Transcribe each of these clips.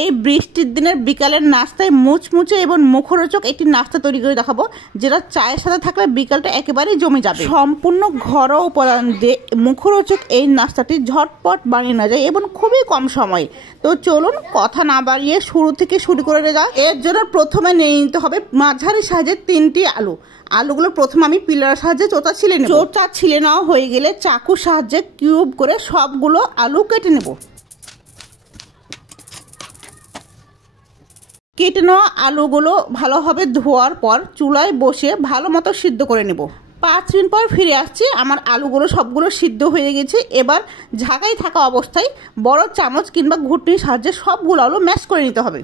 এই বৃষ্টির দিনের বিকালের নাস্তায় মুচমুচে এবং মুখরোচক একটি নাস্তা তৈরি করে দেখাবো, যেটা চায়ের সাথে থাকলে বিকালটা একেবারেই জমে যাবে। সম্পূর্ণ ঘরোয়া উপাদান দিয়ে মুখরোচক এই নাস্তাটি ঝটপট বানিয়ে নেওয়া যায় এবং খুবই কম সময়। তো চলুন কথা না বাড়িয়ে শুরু থেকে শুরু করে দেওয়া। এর জন্য প্রথমে নিয়ে নিতে হবে মাঝারি সাইজের 3টি আলু। আলুগুলো প্রথমে আমি পিলারের সাহায্যে চোচা ছিলে নেব। চোচা ছিলে নেওয়া হয়ে গেলে চাকুর সাহায্যে কিউব করে সবগুলো আলু কেটে নেব। কেটে নেওয়া আলুগুলো ভালোভাবে ধোয়ার পর চুলায় বসে ভালো মতো সিদ্ধ করে নেব। 5 মিনিট পর ফিরে আসছি, আমার আলুগুলো সবগুলো সিদ্ধ হয়ে গেছে। এবার ঝাঁকাই থাকা অবস্থায় বড় চামচ কিংবা ঘুটনির সাহায্যে সবগুলো আলু ম্যাশ করে নিতে হবে।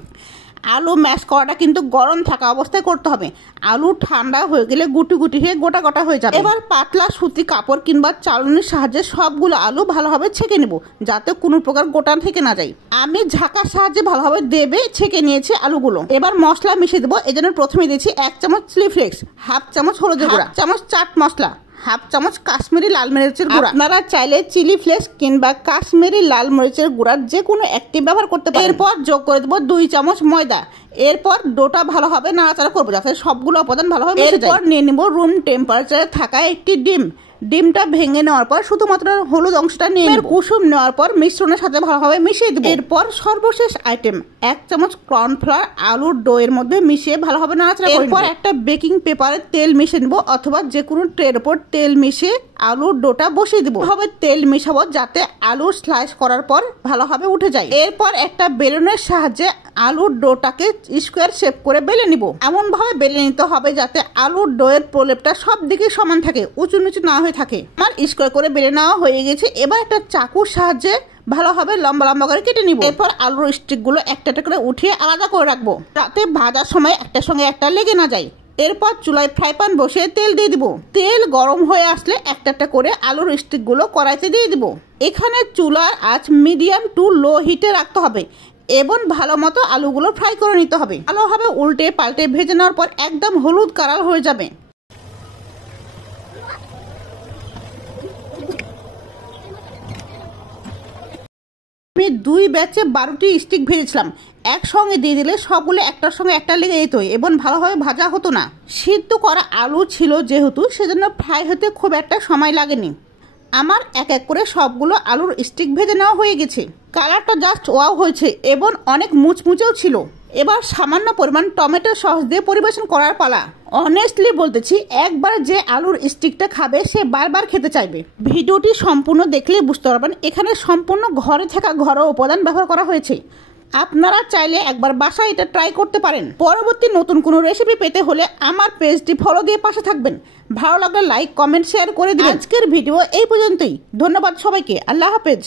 আলু ম্যাশ করাটা কিন্তু গরম থাকা অবস্থায় করতে হবে। আলু ঠান্ডা হয়ে গেলে গুটি গুটি হয়ে গোটা গোটা হয়ে যাবে। এবার পাতলা সুতি কাপড় কিংবা চালনির সাহায্যে সবগুলো আলু ভালোভাবে ছেঁকে নেব, যাতে কোনো প্রকার গোটা থেকে না যায়। আমি ঝাঁকার সাহায্যে ভালোভাবে দেবে ছেঁকে নিয়েছি আলুগুলো। এবার মশলা মিশিয়ে দেবো। এজন্য প্রথমে দিয়েছি 1 চামচ চিলি ফ্লেক্স, 1/2 চামচ হলুদের গুঁড়া, 1 চামচ চাট মশলা, 1/2 চামচ কাশ্মীরি লাল মরিচের গুঁড়া। আপনারা চাইলে চিলি ফ্লেক্স কিংবা কাশ্মীরি লাল মরিচের গুঁড়ার যে কোনো একটি ব্যবহার করতে পারেন। এরপর যোগ করে দেবো 2 চামচ ময়দা। এরপর ডোটা ভালোভাবে নাড়াচাড়া করবো যাতে সবগুলো উপাদান ভালোভাবে মিশে যায়। এরপর নিয়ে নেব রুম টেম্পারেচারে থাকা একটি ডিম। ডিমটা ভেঙে নেওয়ার পর শুধুমাত্র হলুদ অংশটা নিয়ে কুসুম নেওয়ার পর মিশ্রণের সাথে ভালোভাবে মিশিয়ে দেবো। এরপর সর্বশেষ আইটেম 1 চামচ কর্নফ্লাওয়ার আলুর ডো এর মধ্যে মিশিয়ে ভালোভাবে নাড়াচাড়া করে এরপর একটা বেকিং পেপারে তেল মিশিয়ে নেবো, অথবা যে কোনো ট্রের উপর তেল মিশিয়ে আলুর ডোটা বসিয়ে দেবো। ভাবে তেল মিশাবো যাতে আলু স্লাইস করার পর ভালোভাবে উঠে যায়। এরপর একটা বেলুনের সাহায্যে আলুর ডোটাকে স্কোয়ার শেপ করে বেলে নিব। এমন ভাবে বেলে নিতে হবে যাতে আলুর ডোয়ের প্রলেপটা সব দিকে সমান থাকে, উঁচু নিচু না হয়ে থাকে। আমার স্কোয়ার করে বেলে নেওয়া হয়ে গেছে। এবার একটা চাকুর সাহায্যে ভালোভাবে লম্বা লম্বা করে কেটে নিব। এরপর আলুর স্টিকগুলো একটা একটা করে উঠিয়ে আলাদা করে রাখবো, যাতে ভাজার সময় একটার সঙ্গে একটা লেগে না যায়। এরপর চুলায় ফ্রাই প্যান বসিয়ে তেল দিয়ে দিব। তেল গরম হয়ে আসলে একটা একটা করে আলুর স্টিকগুলো কড়াইতে দিয়ে দিব। এখানে চুলার আঁচ মিডিয়াম টু লো হিটে রাখতে হবে এবং ভালো মতো আলুগুলো ফ্রাই করে নিতে হবে। ভালোভাবে উল্টে পাল্টে ভেজে নেওয়ার পর একদম হলুদ কালার হয়ে যাবে। আমি 2 ব্যাচে 12টি স্টিক ভেজেছিলাম। একসঙ্গে দিয়ে দিলে সবগুলো একটার সঙ্গে একটা লেগে যেত এবং ভালোভাবে ভাজা হতো না। সিদ্ধ করা আলু ছিল যেহেতু, সেজন্য ফ্রাই হতে খুব একটা সময় লাগেনি। আমার এক এক করে সবগুলো আলুর স্টিক ভেজে নেওয়া হয়ে গেছে। কালারটা জাস্ট ওয়াও হয়েছে এবং অনেক মুচমুচেও ছিল। এবার সামান্য পরিমাণ টমেটো সস দিয়ে পরিবেশন করার পালা। অনেস্টলি বলতেছি, একবার যে আলুর স্টিকটা খাবে সে বারবার খেতে চাইবে। ভিডিওটি সম্পূর্ণ দেখলে বুঝতে পারবেন এখানে সম্পূর্ণ ঘরে থাকা ঘরোয়া উপাদান ব্যবহার করা হয়েছে। আপনারা চাইলে একবার বাসায় এটা ট্রাই করতে পারেন। পরবর্তী নতুন কোনো রেসিপি পেতে হলে আমার পেজটি ফলো দিয়ে পাশে থাকবেন। ভালো লাগলে লাইক কমেন্ট শেয়ার করে দিন। আজকের ভিডিও এই পর্যন্তই। ধন্যবাদ সবাইকে। আল্লাহ হাফেজ।